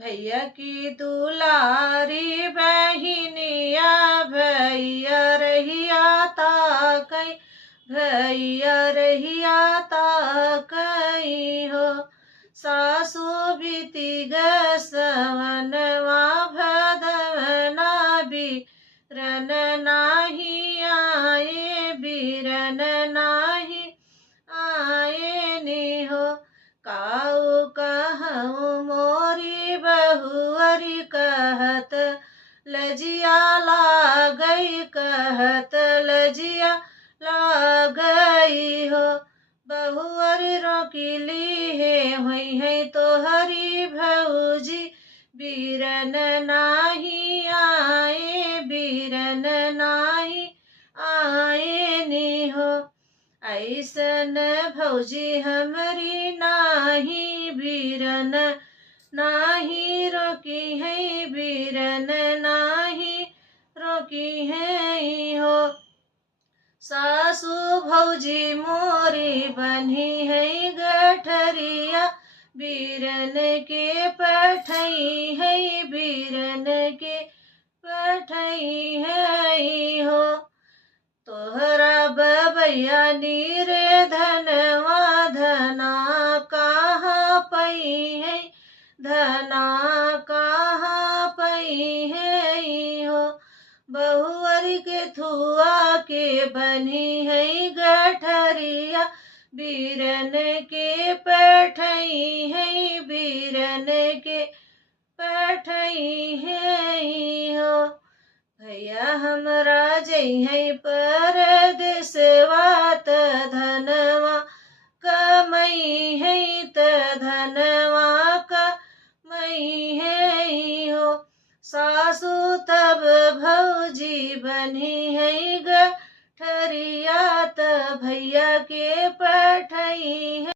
भैया की दुलारी बहिनिया भैया रहिया ताकई, भैया रहिया ताकई हो। सासु बीती गसवनवा भदवना बीरन नाही आए, बीरन नाही आए नी हो। काऊ कहूँ मोरी बहुअरी कहत लजिया लागई, कहत लजिया लागई हो। बहुअरी रोकिली हुई है तो हरी भौजी, बीरन नाही आए, बीरन नाही आए नी हो। ऐसन भौजी हमरी नाही, बीरन नाही रोकी है, बीरन नाही रोकी है हो। सासु भौजी मोरी बनी है गठरिया, बीरन के पठई है, बीरन के पठई है हो। तोहरा बबैया नीरे धनवा धना कहाँ पई है, धना कहाँ पई है हो। बहुअरी के थुआ के बनी है गठरिया, बीरन के पठई है, बीरन के पठई है हो। भैया हमरा जइहै परदेसवा त धनवा कमई है, त धनवा कमई है हो। सासु तब भौजी बनी है गठरिया, त भैया के पठई है।